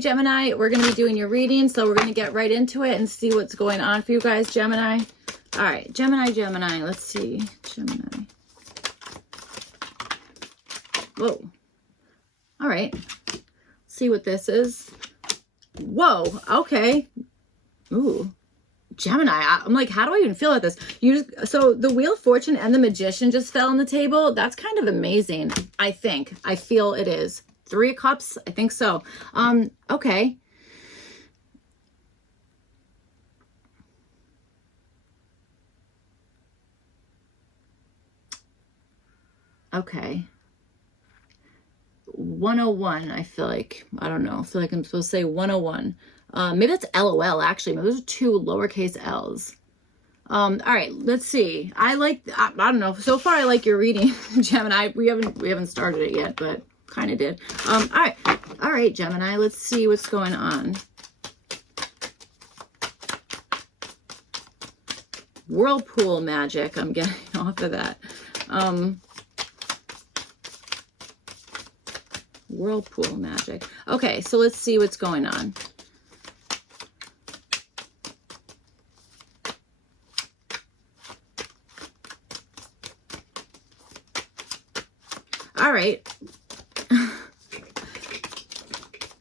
Gemini, we're going to be doing your reading, so we're going to get right into it and see what's going on for you guys, Gemini. All right, Gemini, let's see. Gemini. Whoa. All right. Let's see what this is. Whoa, okay. Ooh. Gemini, I'm like, how do I even feel about this? So the Wheel of Fortune and the Magician just fell on the table. That's kind of amazing, I think. I feel it is. 3 of Cups, I think so. Okay. Okay. 101, I feel like. I don't know. I feel like I'm supposed to say 101. Maybe that's LOL, actually. Maybe those are 2 lowercase L's. All right, let's see. I don't know. So far, I like your reading, Gemini. We haven't started it yet, but kind of did. All right, Gemini. Let's see what's going on. Whirlpool magic. I'm getting off of that. Whirlpool magic. Okay, so let's see what's going on. All right.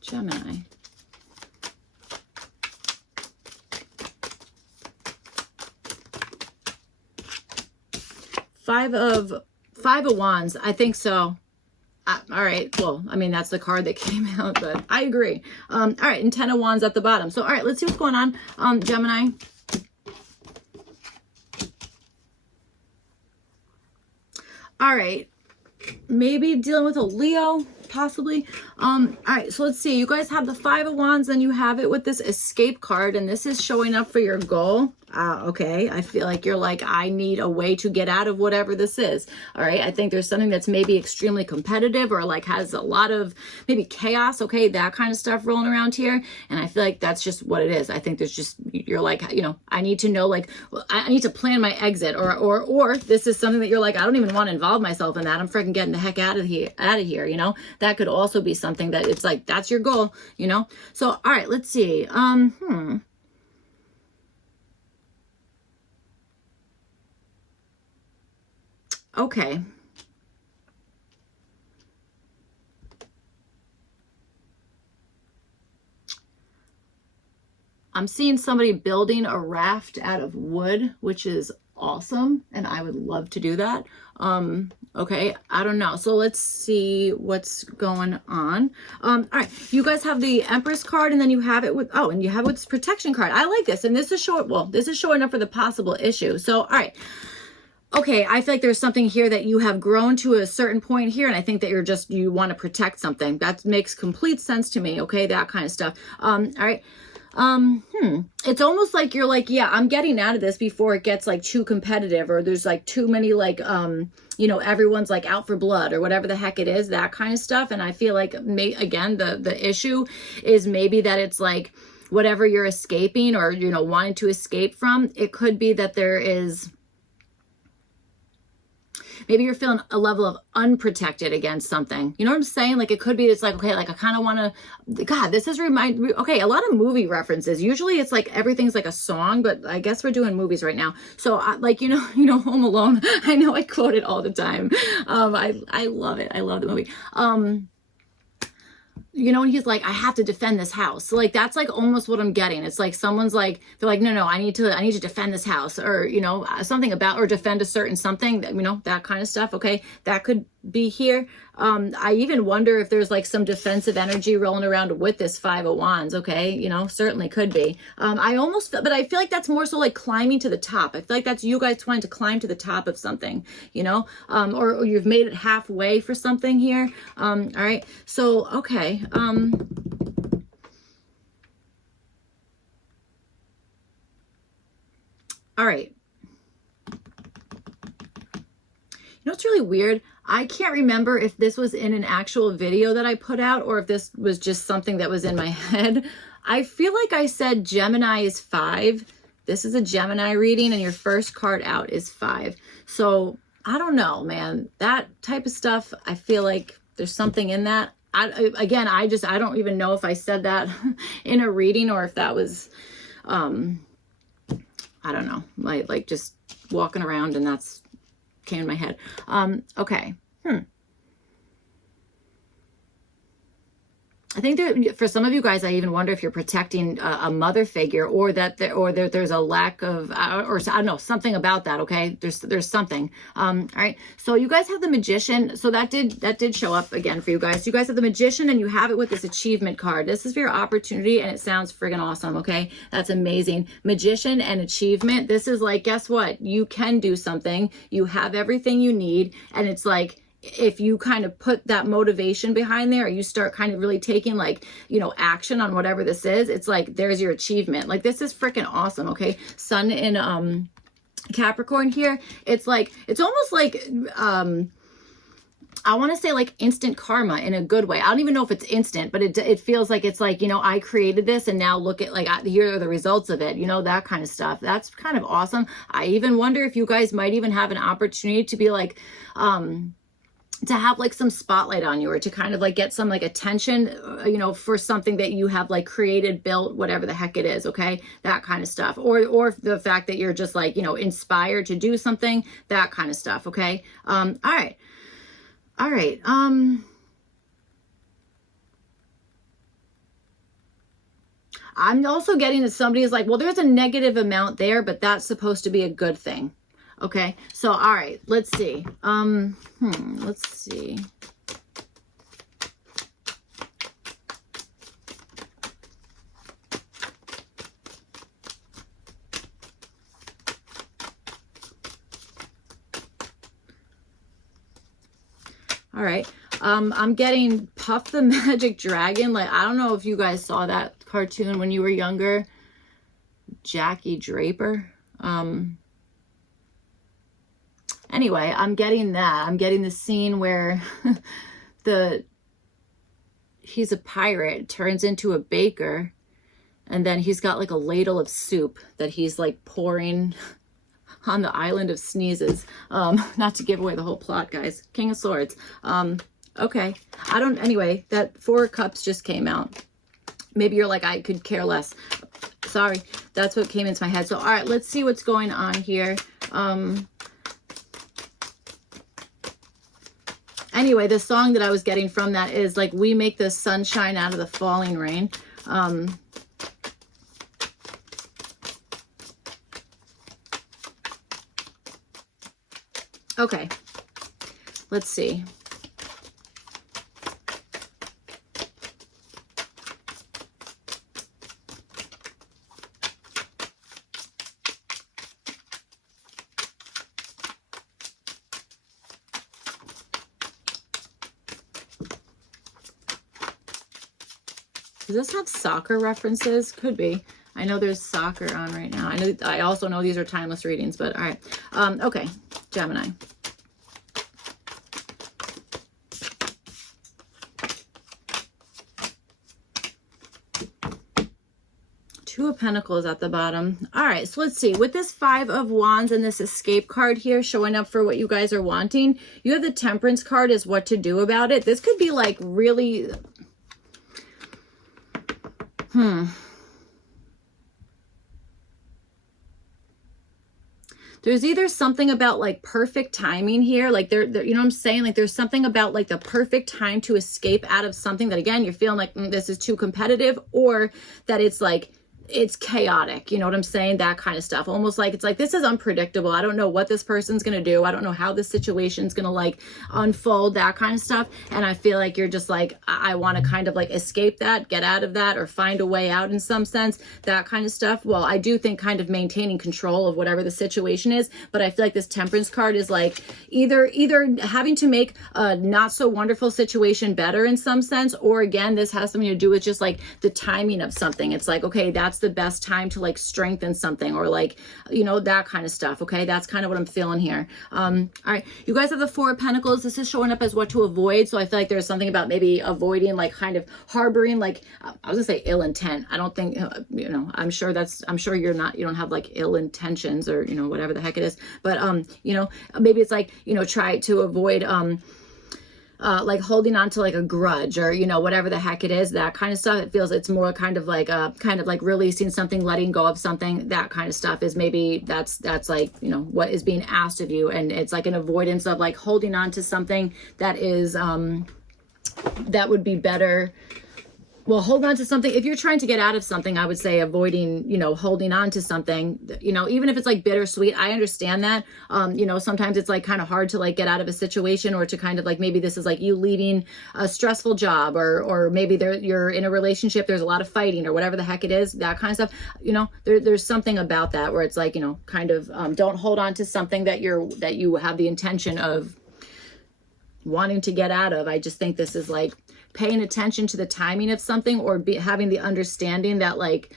Gemini. Five of Wands. I think so. All right. Well, I mean, that's the card that came out, but I agree. All right. And 10 of Wands at the bottom. So, all right, let's see what's going on. Gemini. All right. Maybe dealing with a Leo, possibly. All right, so let's see. You guys have the 5 of Wands, then you have it with this escape card, and this is showing up for your goal. Okay, I feel like you're like, I need a way to get out of whatever this is. All right, I think there's something that's maybe extremely competitive or like has a lot of maybe chaos, okay, that kind of stuff rolling around here. And I feel like that's just what it is. I think there's just, you're like, you know, I need to know, like, I need to plan my exit, or this is something that you're like, I don't even want to involve myself in that. I'm freaking getting the heck out of here, you know. That could also be something that it's like, that's your goal, you know. So, all right, let's see. Okay. I'm seeing somebody building a raft out of wood, which is awesome, and I would love to do that. Okay, I don't know. So let's see what's going on. All right, you guys have the Empress card, and then you have it with, and you have it with this protection card. I like this, and this is showing up for the possible issue. So, all right. Okay, I feel like there's something here that you have grown to a certain point here, and I think that you want to protect something. That makes complete sense to me, okay, that kind of stuff. All right. It's almost like you're like, yeah, I'm getting out of this before it gets like too competitive, or there's like too many like, you know, everyone's like out for blood or whatever the heck it is, that kind of stuff. And I feel like, again, the issue is maybe that it's like whatever you're escaping or, you know, wanting to escape from, it could be that there is... Maybe you're feeling a level of unprotected against something. You know what I'm saying? Like it could be, it's like, okay, like I kind of want to, God, this is okay, a lot of movie references. Usually it's like everything's like a song, but I guess we're doing movies right now. So like, you know, Home Alone, I know I quote it all the time. I love it. I love the movie. You know, and he's like, I have to defend this house. So like, that's like almost what I'm getting. It's like, someone's like, they're like, no, I need to defend this house, or, you know, something about, or defend a certain something that, you know, that kind of stuff. Okay. That could be here. I even wonder if there's like some defensive energy rolling around with this 5 of Wands. Okay. You know, certainly could be. But I feel like that's more so like climbing to the top. I feel like that's you guys trying to climb to the top of something, you know, or you've made it halfway for something here. All right. So, okay. All right. You know, it's really weird. I can't remember if this was in an actual video that I put out or if this was just something that was in my head. I feel like I said Gemini is 5. This is a Gemini reading and your first card out is 5. So I don't know, man. That type of stuff, I feel like there's something in that. again, I don't even know if I said that in a reading or if that was, I don't know, like just walking around and that's came in my head. Okay. I think that for some of you guys, I even wonder if you're protecting a mother figure, or that there's a lack of, or I don't know, something about that. Okay, there's something. All right. So you guys have the Magician. So that did show up again for you guys. You guys have the Magician, and you have it with this achievement card. This is for your opportunity, and it sounds friggin' awesome. Okay, that's amazing. Magician and achievement. This is like, guess what? You can do something. You have everything you need, and it's like, if you kind of put that motivation behind there, or you start kind of really taking like, you know, action on whatever this is, it's like, there's your achievement. Like, this is freaking awesome. Okay. Sun in, Capricorn here. It's like, it's almost like, I want to say like instant karma in a good way. I don't even know if it's instant, but it feels like it's like, you know, I created this and now look at like, here are the results of it, you know, that kind of stuff. That's kind of awesome. I even wonder if you guys might even have an opportunity to be like, to have like some spotlight on you, or to kind of like get some like attention, you know, for something that you have like created, built, whatever the heck it is. Okay. That kind of stuff. Or the fact that you're just like, you know, inspired to do something, that kind of stuff. Okay. All right. All right. I'm also getting that somebody is like, well, there's a negative amount there, but that's supposed to be a good thing. Okay, so all right, let's see. Let's see. All right. I'm getting Puff the Magic Dragon. Like, I don't know if you guys saw that cartoon when you were younger. Jackie Draper. Anyway, I'm getting that. I'm getting the scene where he's a pirate, turns into a baker, and then he's got like a ladle of soup that he's like pouring on the island of sneezes. Not to give away the whole plot, guys. King of Swords. Okay. Anyway, that 4 of Cups just came out. Maybe you're like, I could care less. Sorry. That's what came into my head. So, all right, let's see what's going on here. Anyway, the song that I was getting from that is like, we make the sunshine out of the falling rain. Okay, let's see. Does this have soccer references? Could be. I know there's soccer on right now. I also know these are timeless readings, but all right. Okay, Gemini. Two of Pentacles at the bottom. All right, so let's see. With this 5 of Wands and this Escape card here showing up for what you guys are wanting, you have the Temperance card is what to do about it. This could be like really... There's either something about like perfect timing here, like there, you know what I'm saying? Like there's something about like the perfect time to escape out of something that, again, you're feeling like this is too competitive, or that it's like, it's chaotic, you know what I'm saying? That kind of stuff. Almost like, it's like, this is unpredictable. I don't know what this person's going to do. I don't know how this situation's going to like unfold, that kind of stuff. And I feel like you're just like, I want to kind of like escape that, get out of that, or find a way out in some sense, that kind of stuff. Well, I do think kind of maintaining control of whatever the situation is, but I feel like this Temperance card is like either having to make a not so wonderful situation better in some sense, or again, this has something to do with just like the timing of something. It's like, okay, that's the best time to like strengthen something, or like, you know, that kind of stuff. Okay, that's kind of what I'm feeling here. All right, you guys have the 4 of Pentacles. This is showing up as what to avoid. So I feel like there's something about maybe avoiding like kind of harboring like, I was gonna say ill intent. I don't think, you know, I'm sure you don't have like ill intentions, or, you know, whatever the heck it is, but you know, maybe it's like, you know, try to avoid like holding on to like a grudge or, you know, whatever the heck it is, that kind of stuff. It feels it's more kind of like releasing something, letting go of something. That kind of stuff is maybe that's like, you know, what is being asked of you. And it's like an avoidance of like holding on to something that is, that would be better. Well, hold on to something. If you're trying to get out of something, I would say avoiding, you know, holding on to something, you know, even if it's like bittersweet, I understand that. You know, sometimes it's like kind of hard to like get out of a situation, or to kind of like, maybe this is like you leaving a stressful job, or maybe you're in a relationship, there's a lot of fighting or whatever the heck it is, that kind of stuff. You know, there's something about that where it's like, you know, kind of, don't hold on to something that you have the intention of wanting to get out of. I just think this is like paying attention to the timing of something, or having the understanding that like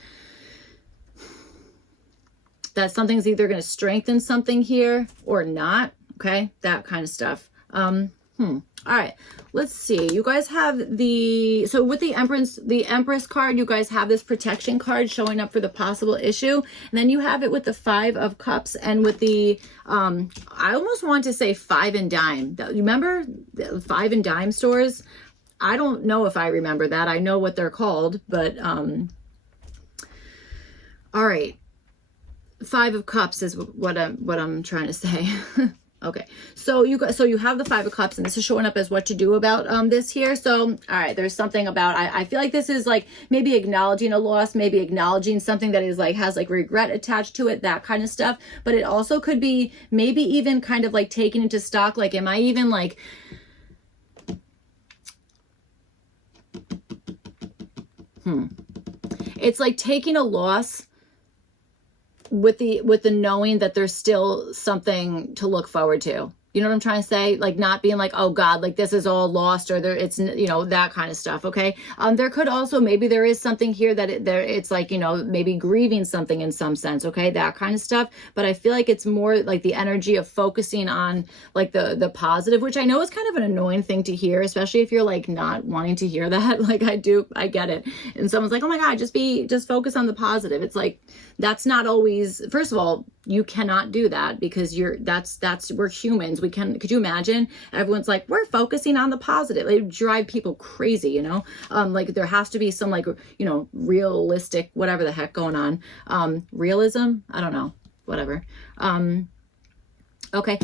that something's either going to strengthen something here or not. Okay, that kind of stuff. All right, let's see. You guys have so with the Empress card, you guys have this protection card showing up for the possible issue. And then you have it with the 5 of Cups, and with the, I almost want to say 5 and dime. You remember the 5 and dime stores? I don't know if I remember that. I know what they're called, but, all right. 5 of Cups is what I'm trying to say. Okay, so you have the 5 of Cups, and this is showing up as what to do about this here. So, all right, there's something about, I feel like this is like maybe acknowledging a loss, maybe acknowledging something that is like, has like regret attached to it, that kind of stuff. But it also could be maybe even kind of like taking into stock, like, am I even like, it's like taking a loss with the knowing that there's still something to look forward to. You know what I'm trying to say? Like, not being like, oh God, like this is all lost, or it's, you know, that kind of stuff. Okay. There could also, maybe there is something here that it's like, you know, maybe grieving something in some sense. Okay. That kind of stuff. But I feel like it's more like the energy of focusing on like the positive, which I know is kind of an annoying thing to hear, especially if you're like not wanting to hear that. Like I get it. And someone's like, oh my God, just focus on the positive. It's like, that's not always, first of all, you cannot do that, because we're humans. Could you imagine? Everyone's like, we're focusing on the positive. It drive people crazy, you know? Like there has to be some like, you know, realistic, whatever the heck going on. Realism? I don't know. Whatever. Okay.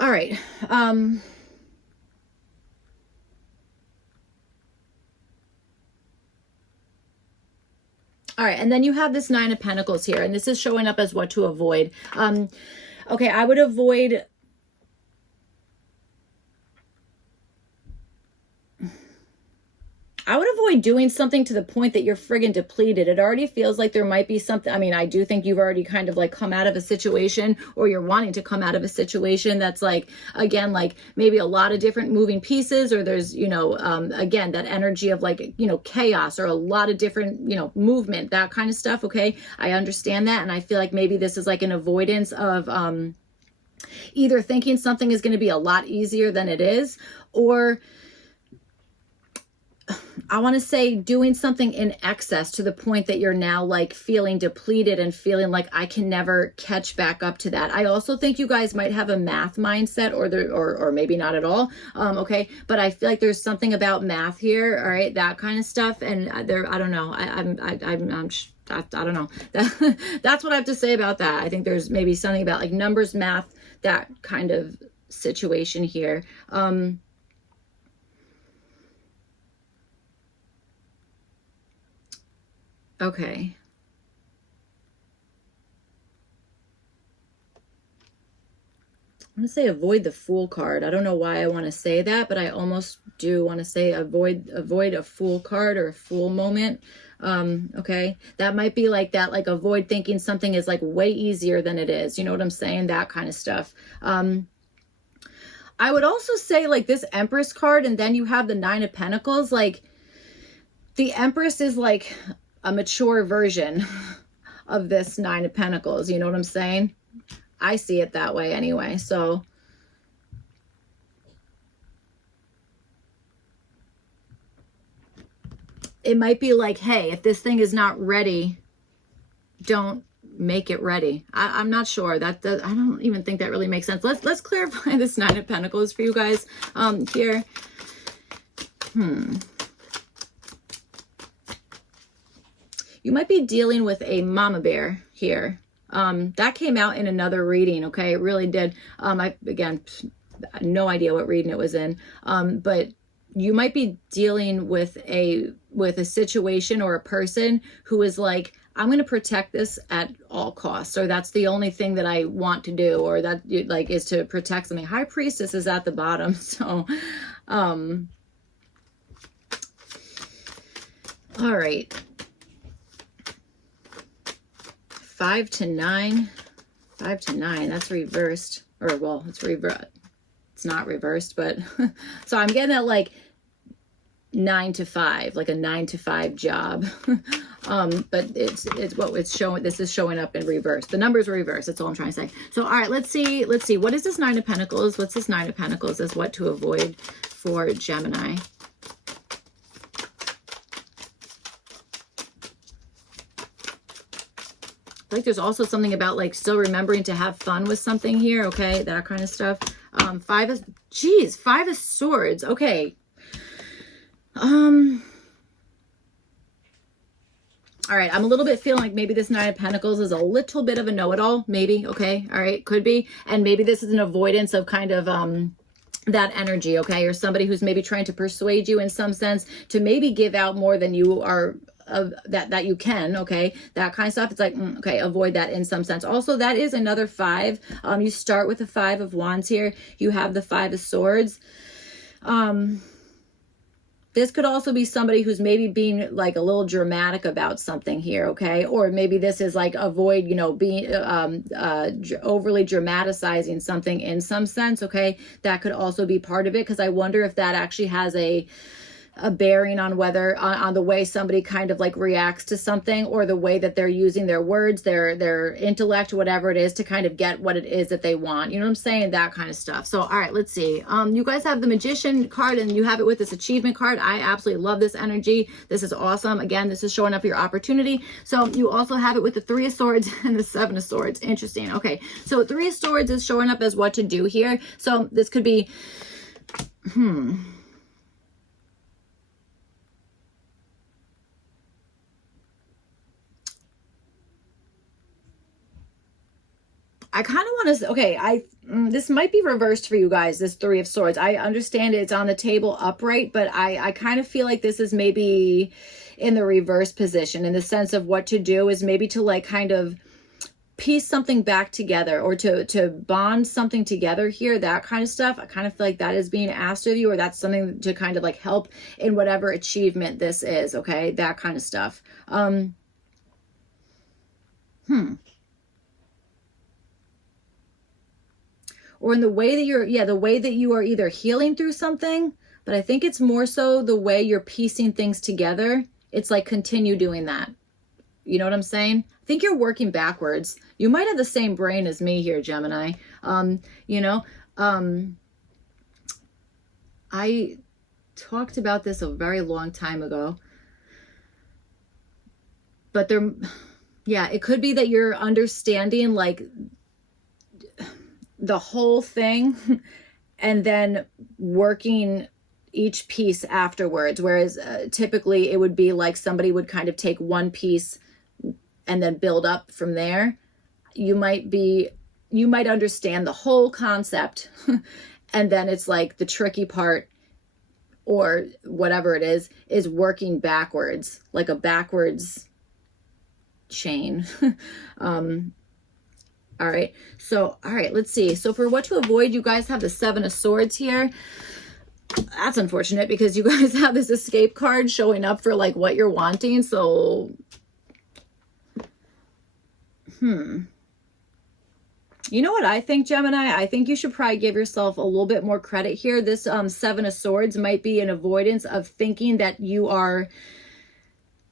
All right. All right, and then you have this 9 of Pentacles here, and this is showing up as what to avoid. Okay, I would avoid doing something to the point that you're friggin' depleted. It already feels like there might be something. I mean, I do think you've already kind of like come out of a situation, or you're wanting to come out of a situation that's like, again, like maybe a lot of different moving pieces, or there's, you know, again, that energy of like, you know, chaos, or a lot of different, you know, movement, that kind of stuff. Okay. I understand that. And I feel like maybe this is like an avoidance of, either thinking something is going to be a lot easier than it is, or I want to say doing something in excess to the point that you're now like feeling depleted and feeling like I can never catch back up to that. I also think you guys might have a math mindset, or maybe not at all. Okay. But I feel like there's something about math here. All right. That kind of stuff. And I don't know. I don't know. That's what I have to say about that. I think there's maybe something about like numbers, math, that kind of situation here. Okay. I'm going to say avoid the Fool card. I don't know why I want to say that, but I almost do want to say avoid a Fool card or a Fool moment. Okay. That might be like that, like avoid thinking something is like way easier than it is. You know what I'm saying? That kind of stuff. I would also say like this Empress card, and then you have the 9 of Pentacles. Like the Empress is like a mature version of this 9 of Pentacles. You know what I'm saying? I see it that way anyway. So it might be like, hey, if this thing is not ready, don't make it ready. I'm not sure that I don't even think that really makes sense. Let's clarify this Nine of Pentacles for you guys here. You might be dealing with a mama bear here. That came out in another reading, okay? It really did. Again, no idea what reading it was in. But you might be dealing with a situation or a person who is like, I'm going to protect this at all costs, or that's the only thing that I want to do, or that like is to protect something. High Priestess is at the bottom. So, all right. 5 to 9. 5 to 9. That's reversed. Or, well, it's reversed. It's not reversed, but so I'm getting that like 9 to 5, like a 9 to 5 job. But it's what it's showing. This is showing up in reverse. The numbers are reversed. That's all I'm trying to say. So, all right, let's see. What is this Nine of Pentacles? What's this Nine of Pentacles as what to avoid for Gemini? I think there's also something about like still remembering to have fun with something here. Okay. That kind of stuff. 5 of Swords. Okay. All right, I'm a little bit feeling like maybe this Nine of Pentacles is a little bit of a know-it-all, maybe, okay, all right, could be, and maybe this is an avoidance of kind of that energy, okay, or somebody who's maybe trying to persuade you in some sense to maybe give out more than you are, that you can, okay, that kind of stuff. It's like, okay, avoid that in some sense. Also, that is another 5. You start with the 5 of Wands here. You have the 5 of Swords. This could also be somebody who's maybe being like a little dramatic about something here, okay? Or maybe this is like avoid, you know, being overly dramatizing something in some sense, okay? That could also be part of it, because I wonder if that actually has a bearing on whether on the way somebody kind of like reacts to something, or the way that they're using their words, their intellect, whatever it is, to kind of get what it is that they want. You know what I'm saying? That kind of stuff. So, all right, let's see. You guys have the Magician card, and you have it with this achievement card. I absolutely love this energy. This is awesome. Again, this is showing up your opportunity. So you also have it with the 3 of Swords and the 7 of Swords. Interesting. Okay. So 3 of Swords is showing up as what to do here. So this could be, I kind of want to, okay, this might be reversed for you guys, this 3 of Swords. I understand it's on the table upright, but I kind of feel like this is maybe in the reverse position, in the sense of what to do is maybe to like kind of piece something back together, or to bond something together here, that kind of stuff. I kind of feel like that is being asked of you, or that's something to kind of like help in whatever achievement this is, okay, that kind of stuff. Or in the way that the way that you are either healing through something, but I think it's more so the way you're piecing things together. It's like, continue doing that. You know what I'm saying? I think you're working backwards. You might have the same brain as me here, Gemini. You know, I talked about this a very long time ago, but it could be that you're understanding like the whole thing and then working each piece afterwards. Whereas typically it would be like somebody would kind of take one piece and then build up from there. You might understand the whole concept and then it's like the tricky part, or whatever it is working backwards, like a backwards chain. All right. So, all right, let's see. So for what to avoid, you guys have the 7 of Swords here. That's unfortunate, because you guys have this escape card showing up for like what you're wanting. So, you know what I think, Gemini? I think you should probably give yourself a little bit more credit here. This 7 of Swords might be an avoidance of thinking that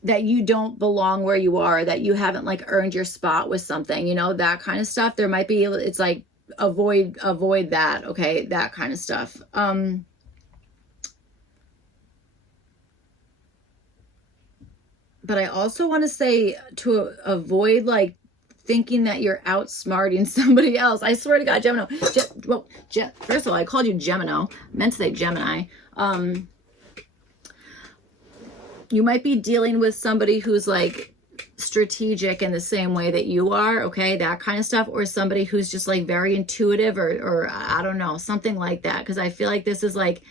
that you don't belong where you are, that you haven't like earned your spot with something, you know, that kind of stuff. There might be, it's like avoid that, okay, that kind of stuff. But I also want to say to avoid like thinking that you're outsmarting somebody else. I swear to God, Gemini. First of all, I called you Gemini. I meant to say Gemini. You might be dealing with somebody who's like strategic in the same way that you are, okay, that kind of stuff, or somebody who's just like very intuitive, or I don't know, something like that. Because I feel like this is like,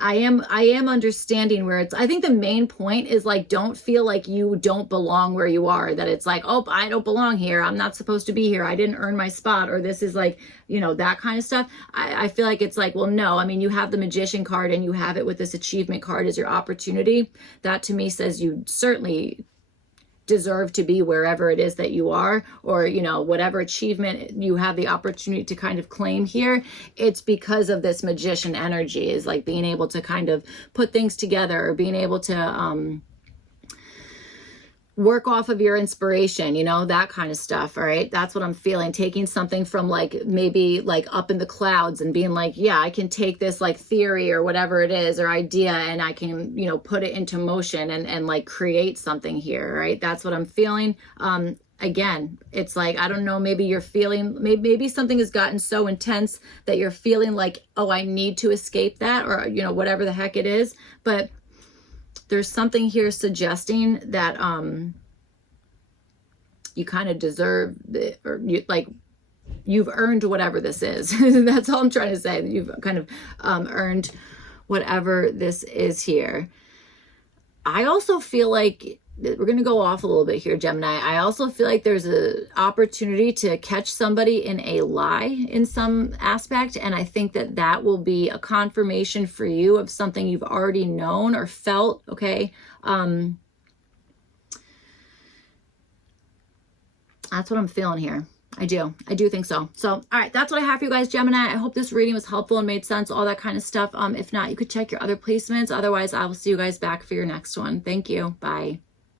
I am understanding where it's, I think the main point is like, don't feel like you don't belong where you are, that it's like, oh, I don't belong here, I'm not supposed to be here, I didn't earn my spot, or this is like, you know, that kind of stuff. I feel like it's like, well, no, I mean, you have the Magician card and you have it with this achievement card as your opportunity. That to me says you certainly deserve to be wherever it is that you are, or, you know, whatever achievement you have the opportunity to kind of claim here. It's because of this Magician energy, is like being able to kind of put things together, or being able to work off of your inspiration, you know, that kind of stuff. All right. That's what I'm feeling. Taking something from like maybe like up in the clouds and being like, yeah, I can take this like theory or whatever it is, or idea, and I can, you know, put it into motion and like create something here. Right. That's what I'm feeling. Again, it's like, I don't know, maybe you're feeling, maybe something has gotten so intense that you're feeling like, oh, I need to escape that, or, you know, whatever the heck it is. But there's something here suggesting that you kind of deserve it, or you like, you've earned whatever this is. That's all I'm trying to say. You've kind of earned whatever this is here. I also feel like, we're going to go off a little bit here, Gemini. I also feel like there's an opportunity to catch somebody in a lie in some aspect. And I think that that will be a confirmation for you of something you've already known or felt. Okay. That's what I'm feeling here. I do think so. So, all right, that's what I have for you guys, Gemini. I hope this reading was helpful and made sense, all that kind of stuff. If not, you could check your other placements. Otherwise, I will see you guys back for your next one. Thank you. Bye.